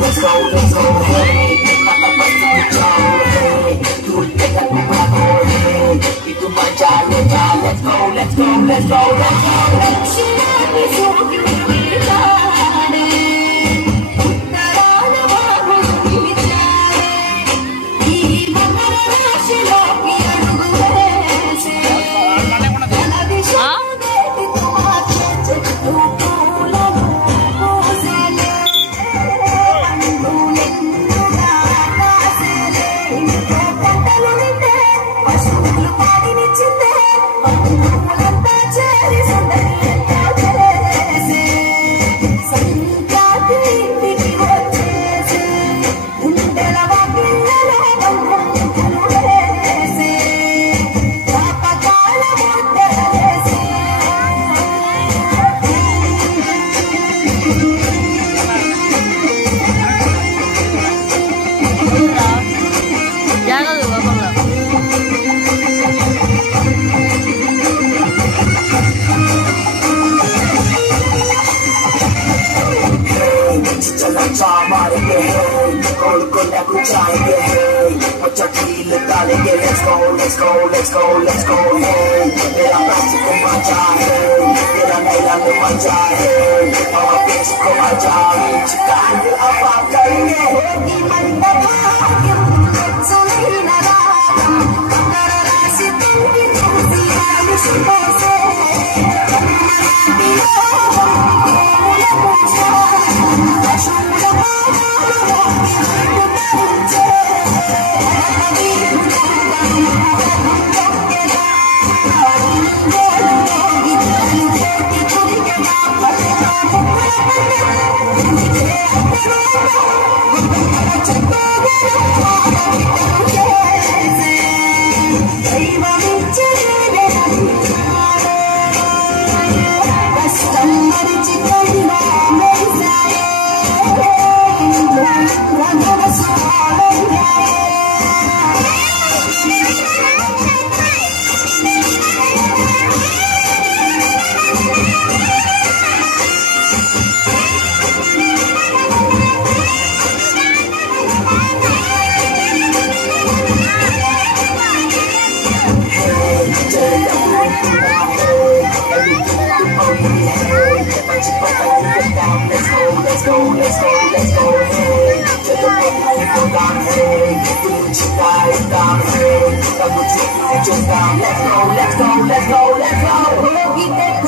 let's go, let's go, hey. Nakapag sa hey. Tulad at magbago, hey. Ito majalita, let's go, let's go, let's go, let's go. Sinabi suki militare, uttara na bago militare. Di maharana shiloki aduguese. मारेंगे गोल को लेकर जाएंगे बच्चा ढील डालेंगे let's go let's go let's go let's go मेरा पैसे को मजा है मेरा नैला में मजा है और पैसे को मजा है चिकान अब आप करेंगे होगी मंडपा सुनी ना रासी तुमकी तुमसी आलू सुबह से Let's go, let's go, let's go, hey. Take a look at down, hey. Let's go, let's go, let's go, let's go.